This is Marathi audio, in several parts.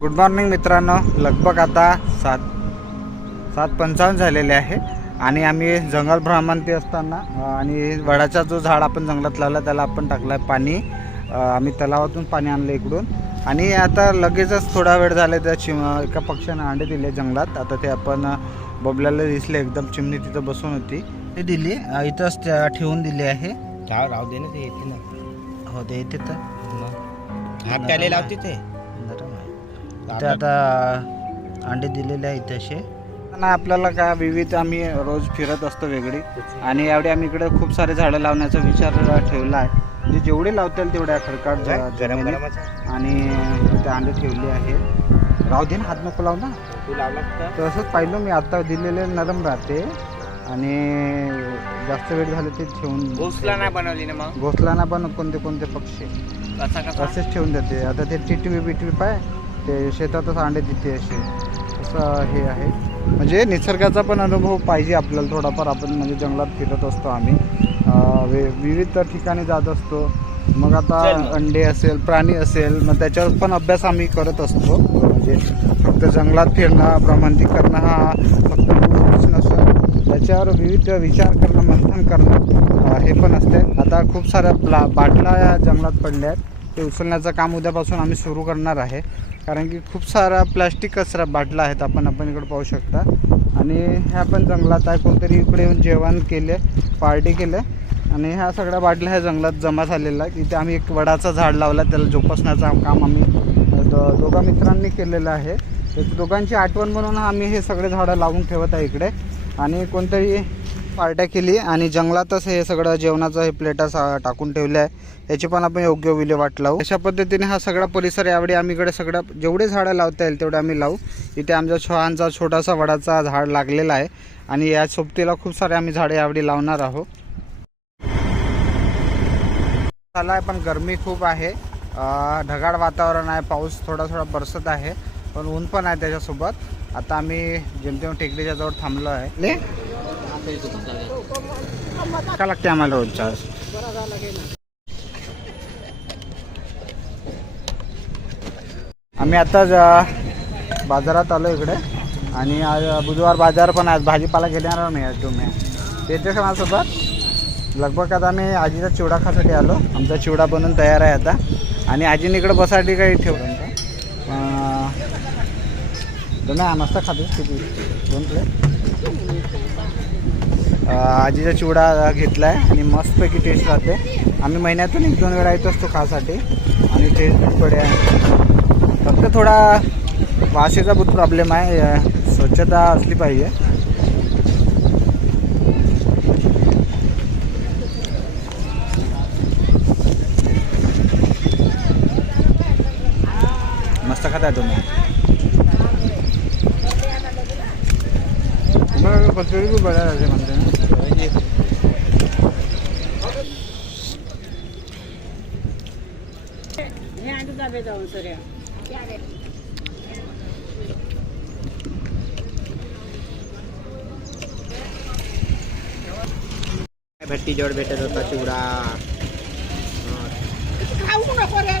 गुड मॉर्निंग मित्रांनो. लगभग आता सात सात पंचावन्न झालेले आहे. आणि आम्ही जंगल भ्रमंती असताना आणि वडाचा जो झाड आपण जंगलात लावला त्याला आपण टाकला आहे पाणी आम्ही तलावातून पाणी आणलं इकडून. आणि आता लगेचच थोडा वेळ झाला त्या चिम एका पक्ष्यानं अंडे दिले जंगलात. आता ते आपण बबल्याला दिसले एकदम चिमणी तिथं बसून होती. ते दिली इथंच त्या ठेवून दिली आहे. राव दे ना ते येते ना. हो ते येते तर. हात त्याला लावते ते? ते आता अंडे दिलेले आहेत तसे. आणि आपल्याला काय विविध आम्ही रोज फिरत असतो वेगळी. आणि यावेळी आम्ही इकडे खूप सारे झाडं लावण्याचा विचार ठेवला आहे. म्हणजे जेवढे लावता येईल तेवढ्या खडकाट. आणि ते अंडे ठेवले आहे. राहू दे ना हात नको लाव ना. का? तसंच पाहिलं मी आता दिलेले नरम राहते. आणि जास्त वेळ झाले ते ठेवून घोसला नाही बनवली ना मग? घोसला ना पण कोणते कोणते पक्षी. असेच ठेवून देते. आता ते टिटवी बिटवी पाय. ते शेतातच अंडे देते असे. असं हे आहे. म्हणजे निसर्गाचा पण अनुभव पाहिजे आपल्याला थोडाफार. आपण म्हणजे जंगलात फिरत असतो आम्ही. वे- विविध ठिकाणी जात असतो. मग आता. अंडे असेल प्राणी असेल मग त्याच्यावर पण अभ्यास आम्ही करत असतो. म्हणजे फक्त जंगलात फिरणं भ्रमंती करणं हा फक्त नसून त्याच्यावर विविध विचार करणं मंथन करणं हे पण असते आता खूप साऱ्या प्ला बाटल्या या जंगलात पडल्या आहेत. ते उचलण्याचं काम उद्यापासून आम्ही सुरू करणार आहे. कारण की खूप सारा प्लॅस्टिक कचरा बाटला आहेत आपण आपण इकडे पाहू शकता. आणि ह्या पण जंगलात आहे कोणतरी इकडे येऊन जेवण केले पार्टी केले. आणि ह्या सगळ्या बाटल्या ह्या जंगलात जमा झालेल्या आहेत. इथे आम्ही एक वडाचं झाड लावलं त्याला जोपासण्याचं काम आम्ही दो दोघा मित्रांनी केलेलं आहे. तर दोघांची आठवण म्हणून आम्ही हे सगळे झाडं लावून ठेवत आहे इकडे. आणि कोणतरी पार्ट्या केली आणि जंगलातच हे सगळं जेवणाचं हे प्लेटा सा टाकून ठेवले आहे. याची पण आपण योग्य विल्हेवाट लावू. अशा पद्धतीने हा सगळा परिसर यावेळी आम्ही इकडे सगळं जेवढे झाडं लावता येईल तेवढे आम्ही लावू. इथे आमच्या छानचा छोटासा वडाचा झाड लागलेला आहे. आणि या सोबतीला खूप सारे आम्ही झाडे यावेळी लावणार आहोत. झाला आहे पण गरमी खूप आहे. ढगाळ वातावरण आहे पाऊस थोडा थोडा बरसत आहे. पण ऊन पण आहे त्याच्यासोबत. आता आम्ही जेमतेम टेकडीच्या जवळ थांबलो आहे. का लागते आम्हाला रोजच्या आम्ही आताच बाजारात आलो इकडे. आणि आज बुधवार बाजार पण आज भाजीपाला घेणार मी आज तुम्ही. तेथे का माझ्यासोबत? लगभग आता आम्ही आजीचा चिवडा खासाठी आलो. आमचा चिवडा बनवून तयार आहे आता. आणि आजीने इकडे बसासाठी काही ठेवलं नाही मस्त खातो किती? दोन प्लेट आजीचा चिवडा घेतला आहे आणि मस्तपैकी टेस्ट राहते. आम्ही महिन्यातून एक दोन वेळा येत असतो खासाठी आणि टेस्ट पडे आहे. फक्त थोडा वाशेचा बहुत प्रॉब्लेम आहे. स्वच्छता असली पाहिजे. मस्त खाताय तुम्ही. मग कचोरी बी म्हणते. ભટ્ટી જોડ બેઠે તો કચુડા ખાવું ના પડે.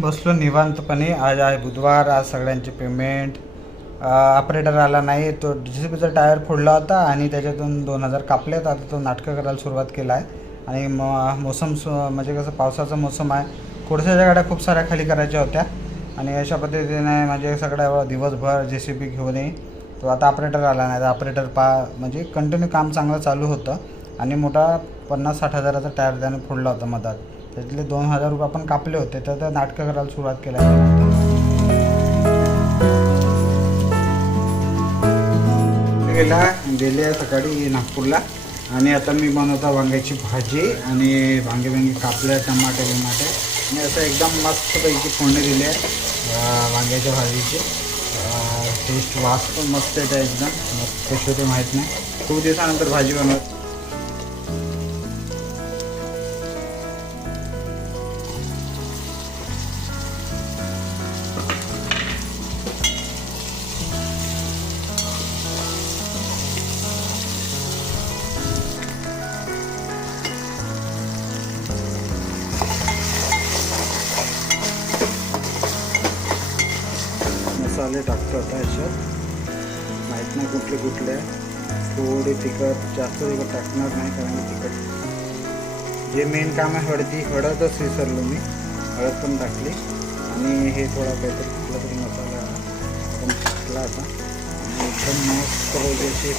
बसलो निवांतपणे. आज आहे बुधवार आज सगळ्यांचे पेमेंट. ऑपरेटर आला नाही तो डी सी पीचा टायर फोडला होता आणि त्याच्यातून दोन हजार कापलेत. आता तो नाटकं करायला सुरुवात केला आहे आणि म मोसम सु म्हणजे कसं पावसाचा मोसम आहे. कोळशाच्या गाड्या खूप साऱ्या खाली करायच्या होत्या. आणि अशा पद्धतीने म्हणजे सगळ्या दिवसभर जे सी बी घेऊन ये. तो आता ऑपरेटर आला नाही. तर ऑपरेटर पा म्हणजे कंटिन्यू काम चांगलं चालू होतं. आणि मोठा पन्नास साठ हजाराचा टायर त्याने फोडला होता मधात. त्यातले दोन हजार रुपये आपण कापले होते तर त्या नाटकं करायला सुरुवात केली गेला गेले सकाळी नागपूरला. आणि आता मी बनवता वांग्याची भाजी आणि वांगे वांगे कापले टमाटे बिमाटे. आणि असं एकदम मस्तपैकी फोडणी दिली आहे वांग्याच्या भाजीची. टेस्ट वास पण मस्त येते एकदम. मस्त कशी होते माहीत नाही. खूप दिवसानंतर भाजी बनवत. मसाले टाकतो आता याच्यात माहीत नाही कुठले कुठले. आहे. थोडे तिखट जास्त तिखट टाकणार नाही कारण तिखट. जे मेन काम आहे हळदी हळदच विसरलो मी. हळद पण टाकली. आणि हे थोडा काहीतरी कुठला तरी मसाला पण टाकला आता. आणि एकदम मस्त असे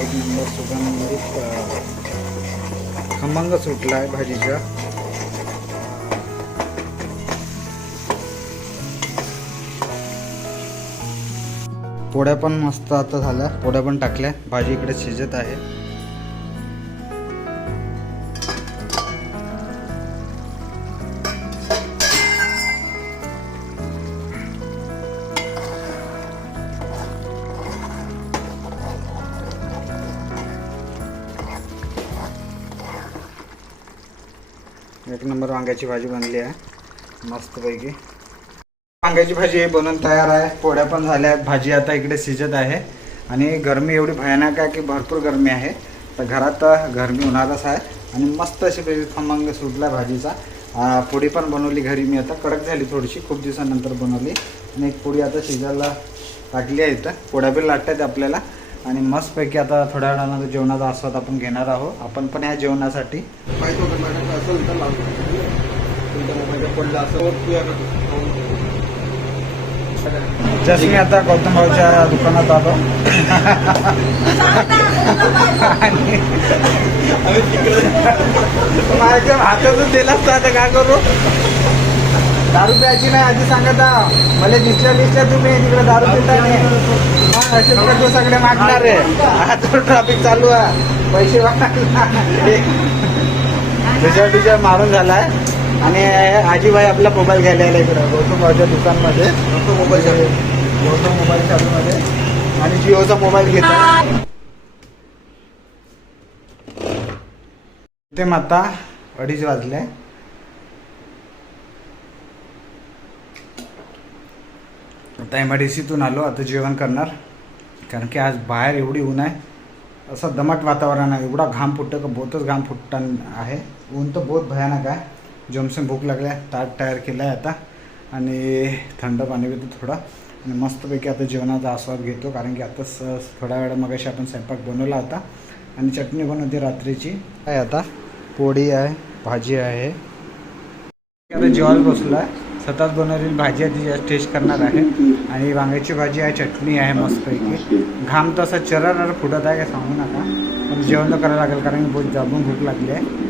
एक नंबर सुगंधित खमंग सुटला आहे भाजीचा पोळ्या पण मस्त आता झाल्या. पोळ्या पण टाकल्या. भाजी इकडे शिजत आहे. एक नंबर वांग्याची भाजी बनली आहे. मस्तपैकी. वांग्याची भाजी बनून तयार आहे. पोळ्या पण झाल्या आहेत. भाजी आता इकडे शिजत आहे. आणि गरमी एवढी भयानक आहे की भरपूर गरमी आहे. तर घरात गरमी होणारच आहे. आणि मस्त अशी काही खमंग सुटला भाजीचा. पोळी पण बनवली घरी. मी आता कडक झाली थोडीशी. खूप दिवसानंतर बनवली. आणि एक पोळी आता शिजायला टाकली आहे इथं. पोळ्या बिल लागतात आपल्याला. आणि मस्तपैकी आता थोड्या वेळानंतर जेवणाचा आस्वाद आपण घेणार आहोत. आपण पण या जेवणासाठी. असेल तर जस्ट मी आता गौतम भाऊच्या दुकानात आलो माझ्या हातातच दिलाच तर आता काय करू? दारू प्यायची नाही आधी सांगत आहो. मला दिसल्या दिसल्या तुम्ही तिकडे दारू पिता नाही. असे प्रकार सगळे मागणार आहे. आता ट्रॅफिक चालू आहे. पैसे डिझेल डिझेल मारून झालाय. आणि आजीबाई आपला मोबाईल घ्यायला आला इकडं गौतम भाऊच्या दुकानमध्ये. गौतम मोबाईल गौतम मोबाईल शॉपमध्ये आणि जिओचा मोबाईल घेतला. ते माता अडीच वाजले. आता एम आय डी सीतून आलो आता जेवण करणार. कारण की आज बाहेर एवढी ऊन आहे. असं दमट वातावरण आहे. एवढा घाम फुटतं का? बहुतच घाम फुटतान आहे. ऊन तर बहुत भयानक आहे. जमसून भूक लागल्या ताट तयार केलं आहे आता. आणि थंड पाणी पितो थोडा. आणि मस्तपैकी आता जेवणाचा आस्वाद घेतो कारण की आता स थोड्या वेळा मगाशी आपण स्वयंपाक बनवला होता. आणि चटणी पण होती रात्रीची. आहे आता? पोळी आहे भाजी आहे. आता जेवायला बसलो आहे स्वतःच बनवलेली भाजी आहे ती टेस्ट करणार आहे. आणि वांग्याची भाजी आहे चटणी आहे मस्तपैकी. घाम तसा चरणार फुटत आहे काय सांगू नका. पण जेवण तर करायला लागेल कारण की बहुत जाबून भूक लागली आहे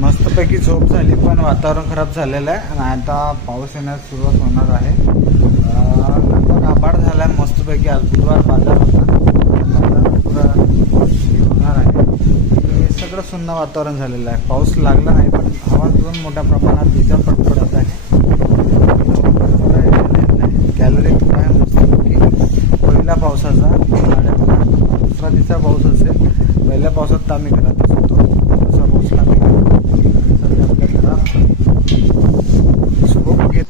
मस्तपैकी झोप झाली पण वातावरण खराब झालेलं आहे आणि आता पाऊस येण्यास सुरुवात होणार आहे. अं, लगभग झाला आहे मस्तपैकी आज बुधवार बाजार होता. बाजार पुरा होणार आहे. हे सगळं सुन्न वातावरण झालेलं आहे. पाऊस लागला नाही पण हवा दोन मोठ्या प्रमाणात विजा पडत आहे कॅलरी खूप आहे मस्तपैकी पहिला पावसाचा उन्हाळ्यातला दुसरा तिसरा पाऊस असेल पहिल्या पावसात तर आम्ही घरातच होतो तसा पाऊस लागला सध्या आपल्या घरात शुभ घेत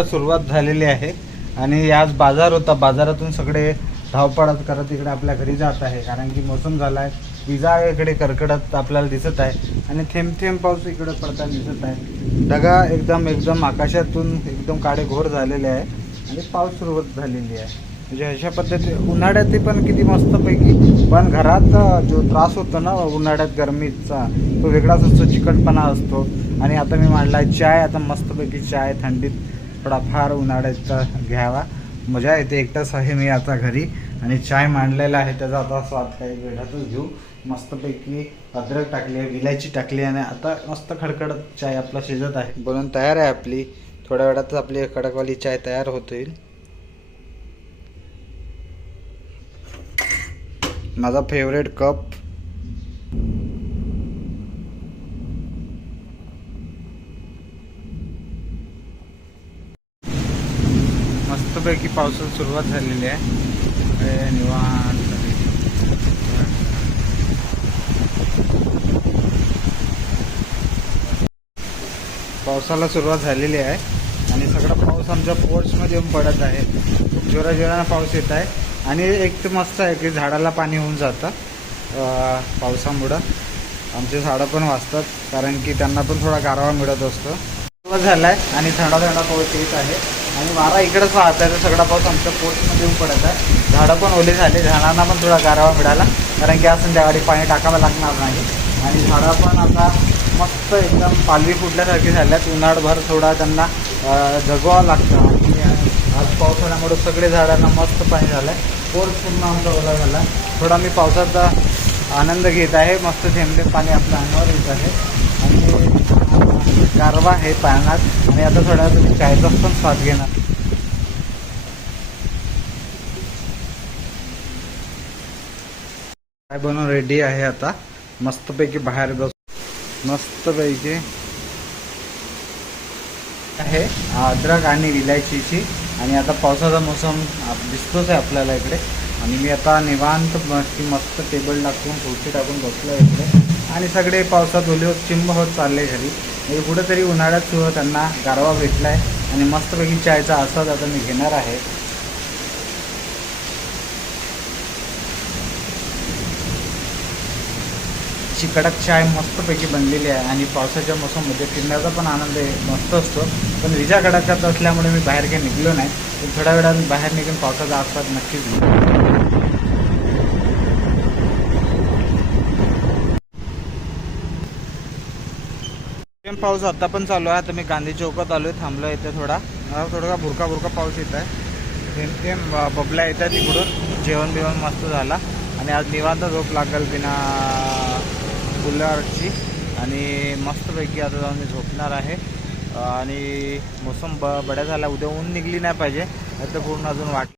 करायला सुरुवात झालेली आहे. आणि आज बाजार होता. बाजारातून सगळे धावपळत करत इकडे आपल्या घरी जात आहे. कारण की मोसम झाला आहे विजा इकडे कडकडत आपल्याला दिसत आहे. आणि थेंब थेंब पाऊस इकडे पडताना दिसत आहे. ढगा एकदम एकदम आकाशातून एकदम काळे घोर झालेले आहे. आणि पाऊस सुरुवात झालेली आहे. म्हणजे अशा पद्धती उन्हाळ्यात पण किती मस्तपैकी पण घरात जो त्रास होतो ना उन्हाळ्यात गरमीचा तो वेगळाच असतो चिकटपणा असतो. आणि आता मी मांडला चाय आता मस्तपैकी चाय थंडीत थोडाफार उन्हाळ्याचा घ्यावा. मजा येते. एकटाच आहे मी आता घरी आणि चाय मांडलेला आहे. त्याचा आता स्वाद काही वेळातच घेऊ. मस्तपैकी अद्रक टाकली आहे विलायची टाकली आणि आता मस्त खडखडत चाय आपला शिजत आहे. बनवून तयार आहे आपली. थोड्या वेळातच आपली कडकवाली चाय तयार होत होईल माझा फेवरेट कप मस्तपैकी पावसाला सुरुवात झालेली आहे. निवांत. पावसाला सुरुवात झालेली आहे आणि सगळा पाऊस आमच्या पोर्ट्समध्ये येऊन पडत आहे. खूप जोरा जोरानं पाऊस येत आहे आणि एक तर मस्त आहे की झाडाला पाणी होऊन जातं पावसामुळं. आमचे झाडं पण वाचतात कारण की त्यांना पण थोडा गारवा मिळत असतो. झाला आहे आणि थंडा थंडा पाऊस येत आहे. आणि वारा इकडंच वाहत आहे तर सगळा पाऊस आमच्या पोटमध्ये येऊन पडत आहे. झाडं पण ओली झाले झाडांना पण थोडा गारवा मिळाला कारण की आज संध्याकाळी पाणी टाकावं लागणार नाही. आणि झाडं पण आता मस्त एकदम पालवी फुटल्यासारखी झाल्यात उन्हाळभर थोडा त्यांना जगवावं लागतं. आणि आज पावसाळ्यामुळे सगळे झाडांना मस्त पाणी झालं आहे पोर्ट पूर्ण आमचा ओला झाला थोडा मी पावसाचा आनंद घेत आहे. मस्त थेंबे पाणी आपल्या अंगावर येत आहे. आणि गारवा आहे पाळणार आणि आता थोड्या तुम्ही चायचा पण स्वाद घेणार. काय बनवून रेडी आहे आता. मस्तपैकी बाहेर बस मस्तपैकी आहे अद्रक आणि विलायचीची आणि आता पावसाचा मोसम दिसतोच आहे आपल्याला इकडे. आणि मी आता निवांत की मस्त टेबल टाकून खुर्ची टाकून बसलो आहे इकडे. आणि सगळे पावसात ओले चिंब होत चालले घरी. म्हणजे कुठंतरी उन्हाळ्यात सुद्धा त्यांना गारवा भेटला आहे आणि मस्तपैकी चायचा आस्वाद आता मी घेणार आहे. अशी कडक चाय मस्तपैकी बनलेली आहे. आणि पावसाच्या मोसममध्ये फिरण्याचा पण आनंद आहे. मस्त असतो. पण विजा कडकत असल्यामुळे मी बाहेर काही निघलो नाही. पण थोड्या वेळात बाहेर निघून पावसाचा आस्वाद नक्कीच घेऊ पाऊस आता पण चालू आहे. आता मी गांधी चौकात आलोय थांबलो इथे थोडा. मला थोडा भुरका भुरका पाऊस येत आहे. थेंब बबल्या येत आहे तिकडून. जेवण बिवण मस्त झाला. आणि आज निवांत झोप लागेल बिना कूलरची आणि मस्तपैकी आता जाऊन मी झोपणार आहे. आणि मोसम ब बड्या झाला. उद्या ऊन निघली नाही पाहिजे. नाही तर पूर्ण अजून वाट